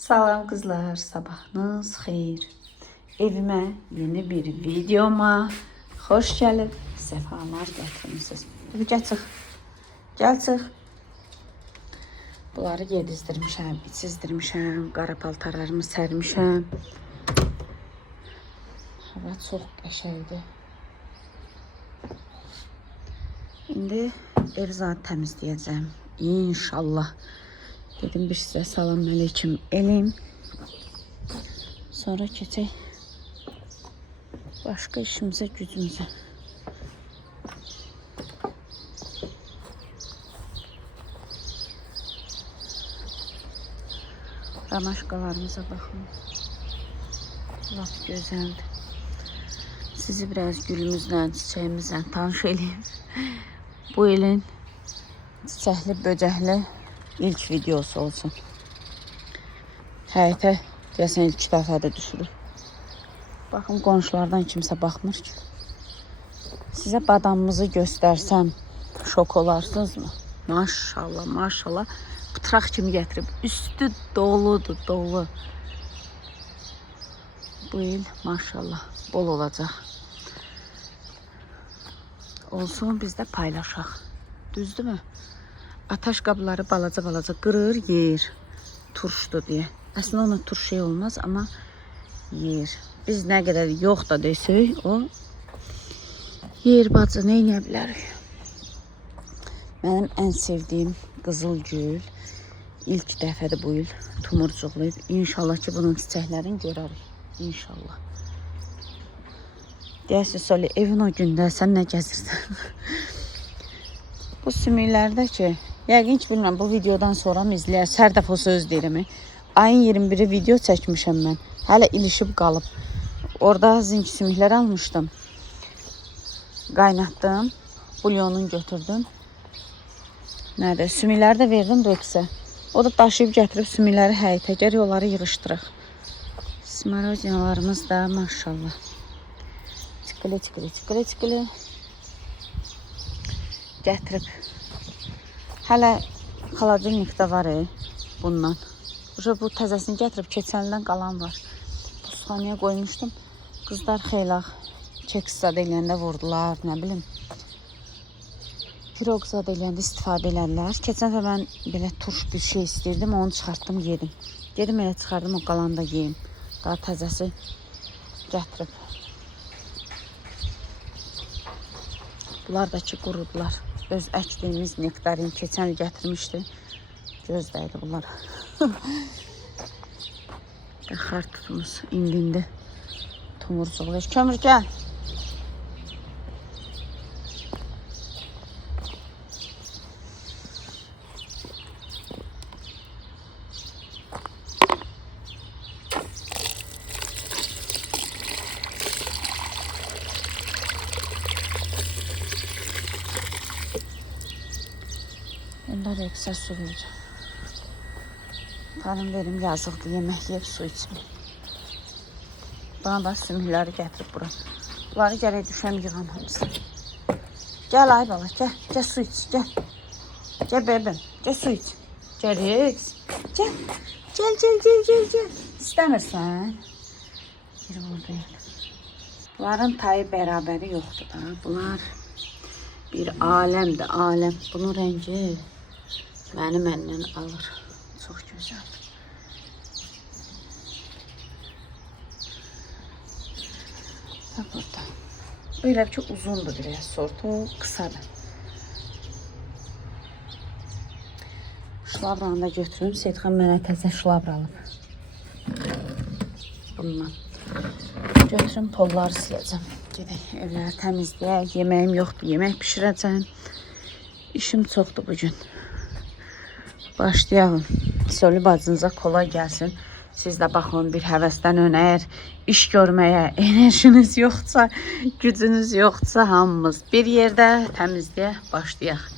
Salam kızlar, sabahınız xeyir. Evime yeni bir videoma hoş gelip sefalar gətirmisiniz. Gəl çıx, gəl çıx. Bunları yedizdirmişəm, içizdirmişəm, qara paltarlarımı sərmişəm. Hava çox qəşəngdir. İndi ev zat təmizləyəcəm. İnşallah. Dedim bir sizə salam aleyküm eləyim. Sonra keçək başqa işimizə, gücümüzə. Ramaşkalarımıza baxın. Lap gözəldir. Sizi biraz gülümüzlə, çiçəyimizlə tanış eləyim. Bu ilin çiçəkli, böcəkli ilk videosu olsun. Həyətə deyəsən ilk dəfədə düşürük. Baxın, qonşulardan kimsə baxmır ki. Sizə badamımızı göstərsəm şok olarsınızmı? Maşallah, maşallah. Pıtraq kimi gətirib. Üstü doludur, dolu. Bu il maşallah bol olacaq. Olsun, biz də paylaşaq. Düzdürmü? Ataş qabları balaca qırır, yeyir. Turşdu deyə. Əslində ona turş şey olmaz, amma yeyir. Biz nə qədər yox da desək, o yeyir bacı, nə eləyə bilərik? Mənim ən sevdiyim qızıl gül. İlk dəfədir bu il tumurcuqlayıb. İnşallah ki, bunun çiçəklərini görərik. İnşallah. Deyəsi Soli, evin o gündə sən nə gəzirsən? Bu sümüklərdə ki, yəqin ki, bilməm, bu videodan sonra mı izləyər? Hər dəfə o söz deyirəm. Ayın 21-i video çəkmişəm mən. Hələ ilişib qalıb. Orada zinc sümüklər almışdım. Qaynatdım. Bulyonunu götürdüm. Nədir? Sümükləri də verdim Rexə. O da daşıyıb gətirib sümükləri həyətə. Gərək onları yığışdıraq. Smarodiyalarımız da maşallah. Çıqılı. Gətirib. Hələ xaladelnikdə var bundan. Bu təzəsini gətirib keçənlərdən qalan var. Buzxanaya qoymuşdum. Qızlar xeylaq kek zad eləyəndə vurdular, nə bilim. Pirog zad eləyəndə istifadə elədilər. Keçən dəfə mən belə turş bir şey istəyirdim, onu çıxartdım, yedim. Dedim elə çıxardım, o qalanı da yeyim. Daha təzəsi gətirib. Bunlar da ki qurudular. Öz əkdiyimiz nektarin keçən il gətirmişdi. Gözdəydi bunlar. Xar tutumuz indindi. Tumurcuqlayır. Kömür gəl. Bunlar ekstra su vereceğim. Tanım verim yazıqdır, yemək yiyib su içmir. Bana da sümükləri gətirib bura. Bunları gərək düşəm yığam hamısını. Gəl ay bala, gəl. Gəl su iç, gəl. Gəl bebim, gəl su iç. Gəl Rex. Gəl. İstəmirsən? Bir buradayım. Bunların tayı bərabəri yoxdur da. Bunlar bir aləmdir, aləm. Bunun rəngi məni məndən alır. Çox gözəl. Və burada. Böyle ki uzundur biraz sortu, kısadır. Şlavranı da götürüm. Seyitxan mənə təzə şlavra alıb. Bundan. Götürüm polları siləcəm. Gedək evləri təmizləyək. Yeməyim yoxdur, yemək pişirəcəm. İşim çoxdur bugün. Başlayalım. Soli bacınıza kolay gəlsin. Siz də baxın, bir həvəsdən önər, iş görməyə enerjiniz yoxsa, gücünüz yoxsa hamımız bir yerdə təmizliyə başlayaq.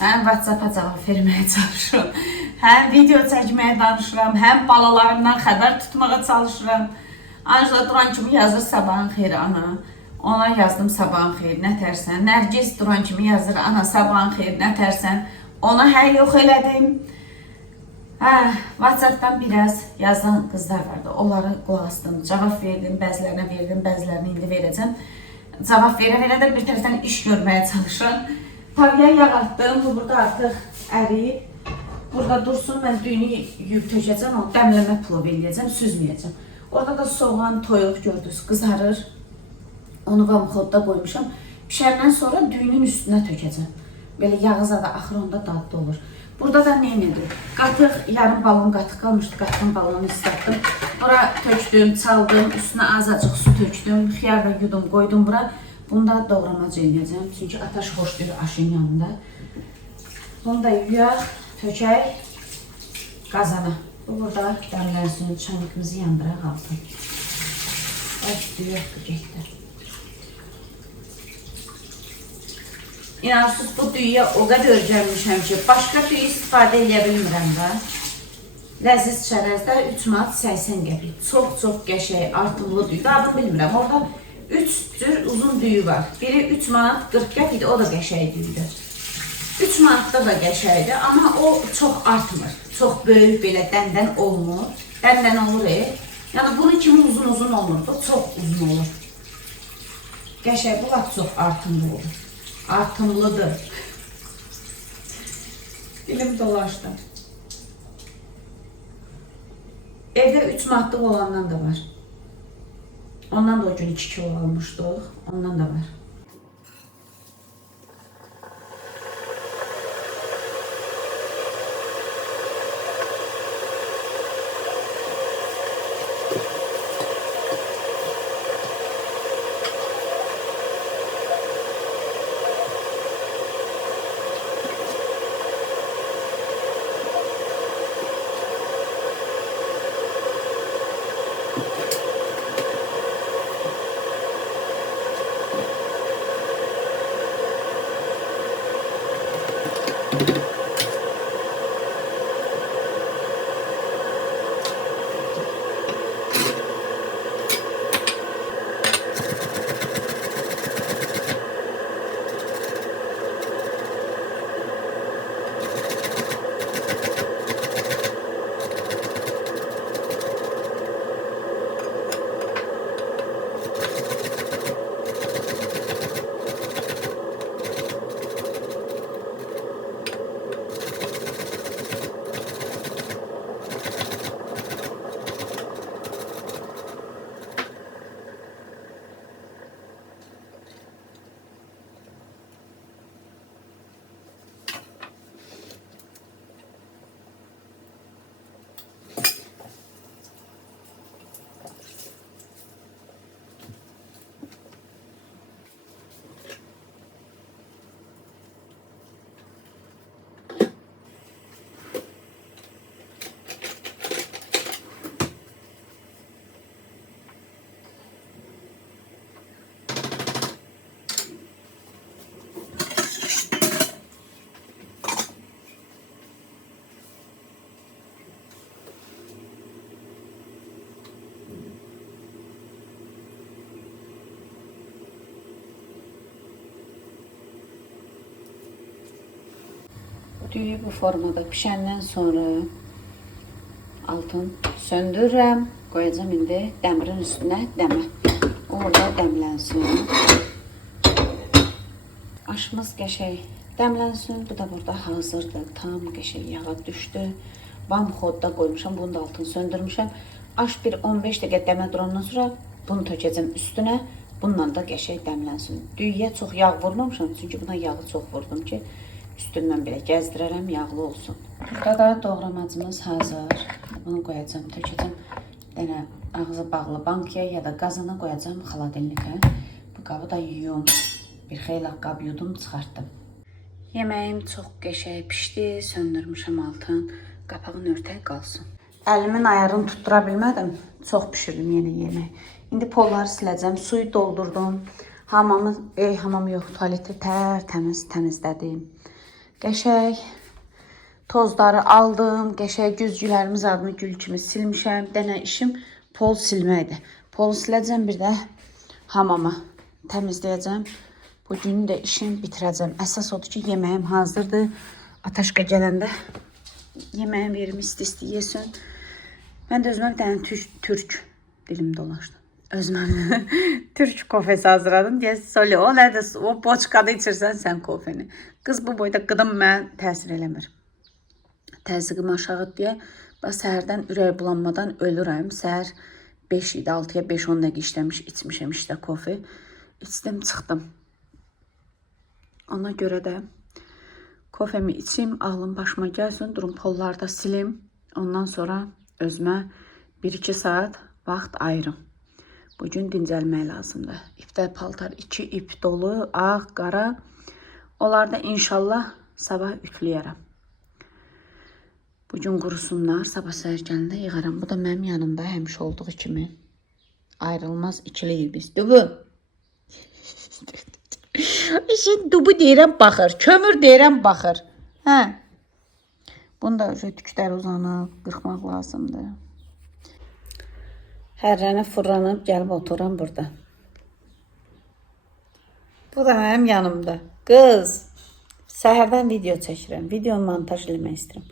Həm WhatsApp-a cavab verməyə çalışıram, həm video çəkməyə danışıram, həm balalarımdan xəbər tutmağa çalışıram. Anjela duran kimi yazır sabahın xeyri ana. Ona yazdım sabahın xeyri nətərsən. Nərgiz duran kimi yazır ana sabahın xeyri nətərsən. Ona hə yox elədim. WhatsApp-dan biraz yazan qızlar vardı. Onları qulaq asdım, cavab verdim, bəzilərinə verdim, bəzilərini indi verəcəm. Cavab verə-verə də bir tərəfdən iş görməyə çalışıram. Tavaya yağ atdım, bu burada artıq əriyib. Burada dursun, mən düyünü yuyub tökəcəm, onu dəmləmə plov eləyəcəm, süzməyəcəm. Orada da soğan, toyuq gördünüz, qızarır. Onu qamxodda qoymuşam. Pişəndən sonra düyünün üstünə tökəcəm. Belə yağı zada axır, onda dadlı olur. Burada da nə edim? Qatıq, yarım balon qatıq qalmışdı, qatığın balonu ıslatdım. Bura tökdüm, çaldım, üstünə azacıq su tökdüm, xiyar da yudum, qoydum bura. Bunu da doğramaca eləyəcəm, çünki ataş xoşlayır aşın yanında. Bunu da yuyaq, tökək qazana. Bu burada dəmlənsin, çanıqımızı yandıraq altın. Baş düyək bu getdi. İnansız bu düyüyə o qədər öyrənmişəm ki, başqa düyü istifadə edə bilmirəm da. Ləziz çərəzdə 3 manat 80 qəpik. Çox qəşəng, artımlı düyüdür. Adını bilmirəm. Orada 3 cür uzun düyü var. Biri 3 manat 40 qəpikdir, o da qəşəng düyüdür. 3 manatda da qəşəngdir, amma o çox artmır. Çox böyük belə dəndən olmur. Dəndən olur, yəni bunun kimi uzun olmur, bu çox uzun olur. Qəşəng, bu vaxt çox artımlı olur. Artımlıdır. Dilim dolaşdı. Evdə 3 manatlıq olandan da var. Ondan da o gün 2 kilo almışdıq, ondan da var. Düyü bu formada pişəndən sonra altın söndürürəm, qoyacağım indi dəmirin üstünə dəmə. Orada dəmlənsin. Aşımız qəşəng dəmlənsin. Bu da burada hazırdır. Tam qəşəng yağa düşdü. Vamxodda qoymuşam. Bunu da altını söndürmüşəm. Aş bir 15 dəqiqə dəmə durandan sonra bunu tökəcəm üstünə. Bununla da qəşəng dəmlənsin. Düyüyə çox yağ vurmamışam. Çünki buna yağı çox vurdum ki, üstündən belə gəzdirərəm, yağlı olsun. Burada da doğramacımız hazır. Bunu qoyacağım, tökəcəm. Dənə ağzı bağlı bankaya ya da qazana qoyacağım xaladelnikə. Bu qabı da yuyum. Bir xeyli qab yudum, çıxartdım. Yeməyim çox qəşəng pişdi, söndürmüşəm altın. Qapağını örtək qalsın. Əlimin ayarını tuttura bilmədim. Çox pişirdim yenə yemək. İndi polları siləcəm, suyu doldurdum. Hamamı yox, tualeti tərtəmiz təmizlədim. Qəşəng tozları aldım. Qəşəng güzgülərimiz adını gül kimi silmişəm. Bir dənə işim pol silməkdir. Pol siləcəm, bir də hamamı təmizləyəcəm. Bu günü də işim bitirəcəm. Əsas odur ki, yeməyim hazırdır. Ataşqa gələndə yeməyim verim isti-isti yesin. Mən də özümə bir dənə türk dilim dolaşdı. Özümə türk kofesi hazırladım. Deyəsə, Soli, o nədir? O boçkada içirsən sən kofeni. Qız bu boyda qıdım mən təsir eləmir. Təzyiqim aşağı deyə, səhərdən ürək bulanmadan ölürəm. Səhər 5 idi, 6-ya 5-10 dəqiqə işləmiş, içmişəm işte kofe. İçdim, çıxdım. Ona görə də kofemi içim, ağlım başıma gəlsin, durum pollarda silim. Ondan sonra özümə 1-2 saat vaxt ayırım. Bugün dincəlmək lazımdır. İpdə paltar 2 ip dolu, ağ, qara. Onlarda inşallah sabah ütləyərəm. Bugün qurusunlar, sabah səhər gələndə yığaram. Bu da mənim yanımda həmişə olduğu kimi ayrılmaz ikiliyik biz. Dubu. İşin dubu deyirəm, baxır. Kömür deyirəm, baxır. Hə. Bunu da tüklər uzanıb, qırxmaq lazımdır. Hərrənib, fırlanıb, gəlib oturam burada. Bu da mənim yanımda. Qız, səhərdən video çəkirəm. Videonu montaj eləmək istəyirəm.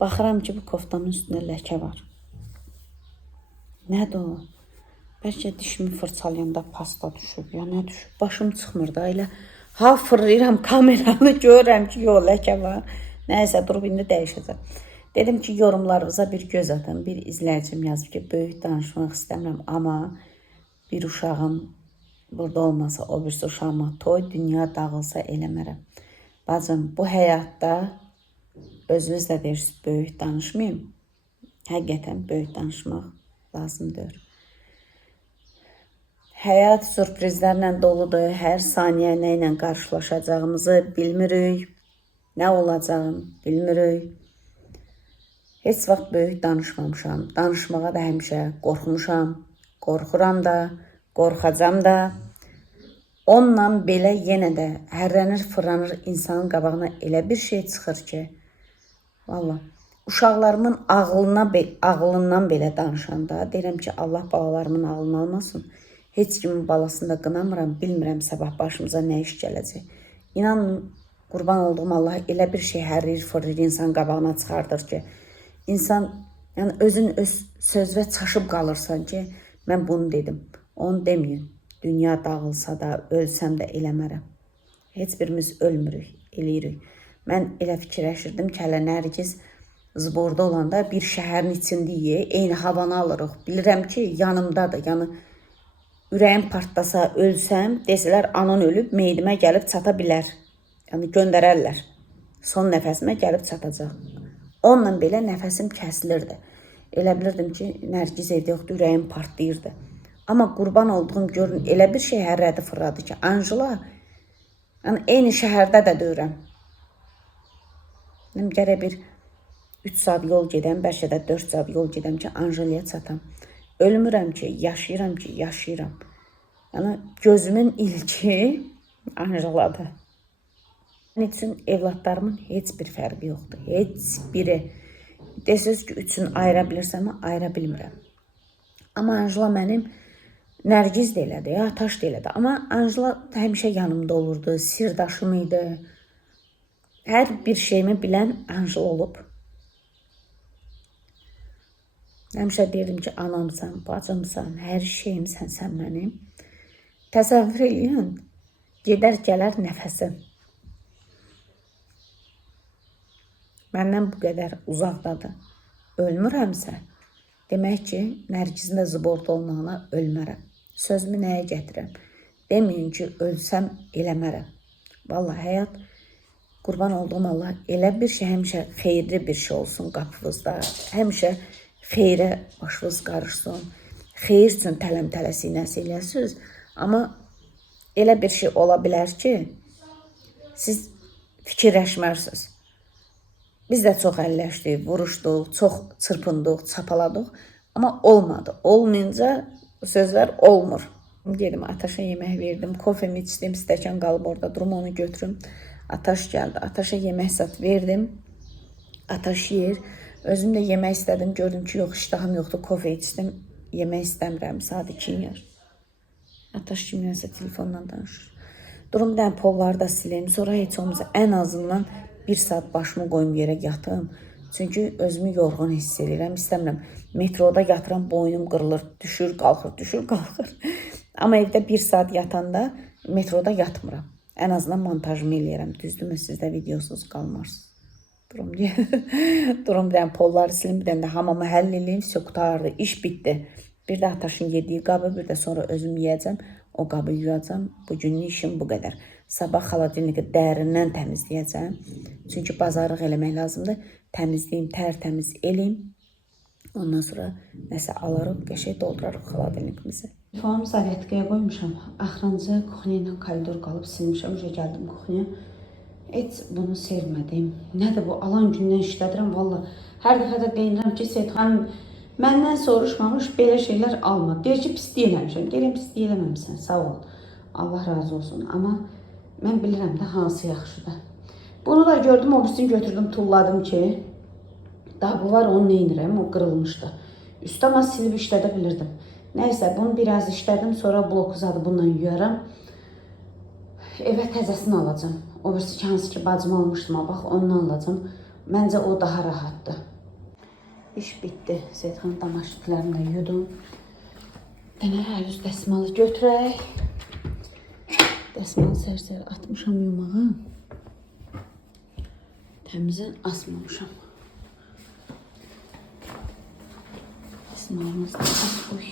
Baxıram ki, bu koftanın üstündə ləkə var. Nədir o? Bəlkə dişimi fırçalayanda pasta düşüb, ya nə düşüb? Başım çıxmır da elə. Ha, fırlayıram kameranı, görürəm ki, yox, ləkə var. Nəysə, durub indi dəyişəcəm. Dedim ki, yorumlarınıza bir göz atın. Bir izləyicim yazıb ki, böyük danışmaq istəmirəm, amma bir uşağım burada olmasa, o birisi uşağıma toy, dünya dağılsa eləmərəm. Bacım, bu həyatda özünüz də deyirsiniz, böyük danışmayayım. Həqiqətən böyük danışmaq lazımdır. Həyat sürprizlərlə doludur. Hər saniyə nə ilə qarşılaşacağımızı bilmirik. Nə olacağını bilmirik. Heç vaxt böyük danışmamışam. Danışmağa da həmişə qorxmuşam. Qorxuram da, qorxacam da. Onunla belə yenə də hərrənir, fırlanır insanın qabağına elə bir şey çıxır ki, valla, uşaqlarımın ağlından belə danışanda deyirəm ki, Allah balalarımın ağlını almasın. Heç kimin balasını da qınamıram, bilmirəm sabah başımıza nə iş gələcək. İnanın, qurban olduğum Allah elə bir şey hərrir, fırrir insan qabağına çıxardır ki, insan yəni özün öz sözvə çaşıb qalırsan ki, mən bunu dedim, onu deməyin. Dünya dağılsa da, ölsəm də eləmərəm. Heç birimiz ölmürük, eləyirik. Mən elə fikirləşirdim ki, hələ Nərgiz zborda olanda bir şəhərin içindəyik, eyni havanı alırıq. Bilirəm ki, yanımdadır, yəni ürəyim partdasa, ölsəm, desələr anan ölüb, meydimə gəlib çata bilər. Yəni göndərərlər. Son nəfəsimə gəlib çatacaq. Onunla belə nəfəsim kəsilirdi. Elə bilirdim ki, Nərgiz evdə yoxdur, ürəyim partlayırdı. Amma qurban olduğum görün, elə bir şey hərrədi fırladı ki, Anjela, yəni eyni şəhərdə də deyirəm. Gərək bir 3 saat yol gedəm, bəlkə də 4 saat yol gedəm ki, Anjelaya çatam. Ölmürəm ki, yaşayıram ki, yaşayıram. Yəni gözümün ilki Anjeladır. Mənim üçün evlatlarımın heç bir fərqi yoxdur. Heç biri. Desiniz ki, üçün ayıra bilirsəm, ayıra bilmirəm. Amma Anjela mənim Nərgiz də elədi, Ataş da elədi. Amma Anjela həmişə yanımda olurdu, sirdaşım idi. Hər bir şeyimi bilən Anjela olub. Həmişə deyirdim ki, anamsan, bacımsan, hər şeyimsən sən mənim. Təsəvvür eləyin, gedər gələr nəfəsim. Məndən bu qədər uzaqdadır. Ölmürəmsə, demək ki, Nərgizin də zborda olmağına ölmərəm. Sözümü nəyə gətirəm? Deməyin ki, ölsəm eləmərəm. Vallahi həyat, qurban olduğum Allah, elə bir şey, həmişə xeyirli bir şey olsun qapınızda. Həmişə xeyrə başınız qarışsın. Xeyir üçün tələm-tələsi nəsə eləyəsiniz. Amma elə bir şey ola bilər ki, siz fikirləşmərsiniz. Biz də çox əlləşdik, vuruşduq, çox çırpındıq, çapaladıq. Amma olmadı. Olmayınca sözlər olmur. Gedim Ataşa yemək verdim, kofemi içdim, stəkan qalıb orada, durum onu götürüm. Ataş gəldi. Ataşa yemək zat verdim. Ataş yer. Özüm də yemək istədim. Gördüm ki, yox, iştahım yoxdur. Kofe içdim. Yemək istəmirəm. Saat 2 yer. Ataş kimlənsə telefondan danışır. Durum bir dənə polları da silim. Sonra heç olmazsa ən azından 1 saat başımı qoyum yerə yatım. Çünki özümü yorğun hiss edirəm. İstəmirəm. Metroda yatıram, boynum qırılır. Düşür, qalxır, düşür, qalxır. Amma evdə 1 saat yatanda metroda yatmıram. Ən azından montajımı eləyərəm. Düzdürmü? Siz də videosuz qalmarsınız. Durum bir dənə polları silim, bir dənə də hamamı həll eləyim. Все, qutardı. İş bitdi. Bir də Ataşın yediyi qabı, bir də sonra özüm yeyəcəm. O qabı yuyacam. Bugünlük işim bu qədər. Sabah xaladilniki dərindən təmizləyəcəm. Çünki bazarlıq eləmək lazımdır. Təmizləyim, tərtəmiz eləyim. Ondan sonra nəsə alarıq, qəşəng doldurarıq xaladilnikimizi. Telefonumu zaryadkaya qoymuşam. Axırıncı kuxnya ilə koridor qalıb silmişəm. Уже gəldim kuxnya. Heç bunu sevmədim. Nədir bu? Alan gündən işlədirəm. Valla hər dəfə də deyirəm ki, Seyid xanım məndən soruşmamış belə şeylər alma. Deyir ki, pis deyilməmişəm. Deyirəm, pis deyilməmişsən. Sağ ol. Allah razı olsun. Amma mən bilirəm də hansı yaxşıdır. Bunu da gördüm, o birisini götürdüm, tulladım ki, daha bu var, onu neynirəm, o qırılmışdı. Üstəmə silib işlədə bilirdim. Nəysə, bunu biraz işlədim, sonra blok uzadı, bununla yuyaram. Evə təzəsini alacam. O birisi hansı ki, bacım almışdım, bax, ondan alacam. Məncə o daha rahatdır. İş bitdi. Seyid xanım damaşıqlarını da yudum. Dənə əl üz dəsmalı götürək. Dəsmalı sər-sər atmışam yumağa. Təmizən asmamışam. Dəsmalımızı da as qoy.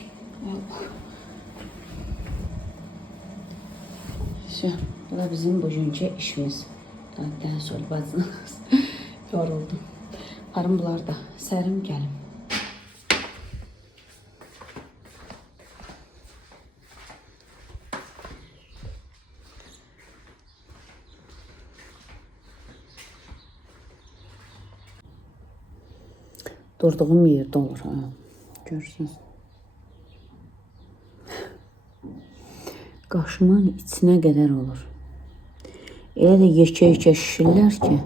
Bu da bizim bugünkü işimiz. Daha sonra bacınız yoruldum. Parım bunlar da sərim gəlim. Durduğum yerde olur. Ha. Görürsünüz. Qaşımın içine qədər olur. Elə də yekə-yekə şişirlər ki.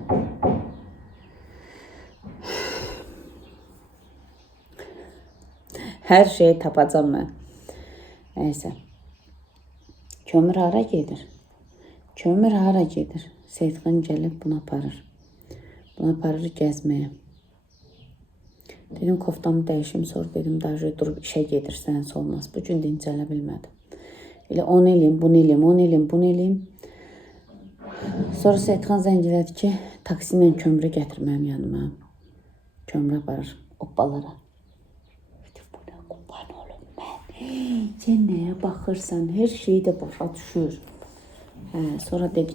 Hər şeyi tapacam mən. Nəysə. Kömür hara gedir? Kömür hara gedir? Seyid xan gəlib bunu aparır. Bunu aparır gəzməyə. Dedim koftamı dəyişim, sonra dedim daha durub işə gedirsən, olmaz. Bugün dincələ bilmədim. Elə onu eləyim, bunu eləyim, onu eləyim, bunu eləyim. Sonra Seyid xan zəng elədi ki, taksi ilə kömürü gətirməyim yanıma. Kömür aparır, oppalara. Buna qurban olum mən. Sən nəyə baxırsan, hər şeyi də başa düşür. Sonra dedi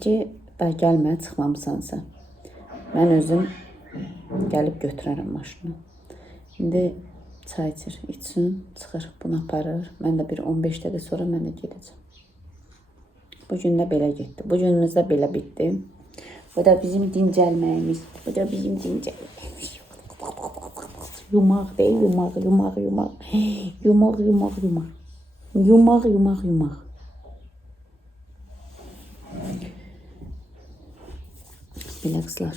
ki, daha gəlmə, çıxmamısansa. Mən özüm gəlib götürərəm maşını. İndi çay içir, içsin, çıxır, bunu aparır. Mən də bir 15 dəqiqə sonra mən də gedəcəm. Bugün də belə getdi. Bugünümüz də belə bitdi. Bu da bizim dincəlməyimiz. Bu da bizim dincəlməyimiz. Yumaq deyil, yumaq, yumaq, yumaq. Yumaq, yumaq, yumaq. Yumaq, yumaq, yumaq. Belə qızlar.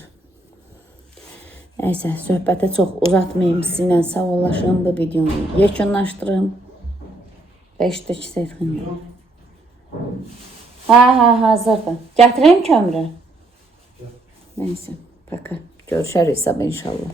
Nəysə, söhbətə çox uzatmayayım. Sizinlə sağollaşım, bu videonu yekunlaşdırım. Və işte ki, Seyid xanım. Hazırdır. Gətireyim kömürü. Nəysə, bakın. Görüşərik sabah inşallah.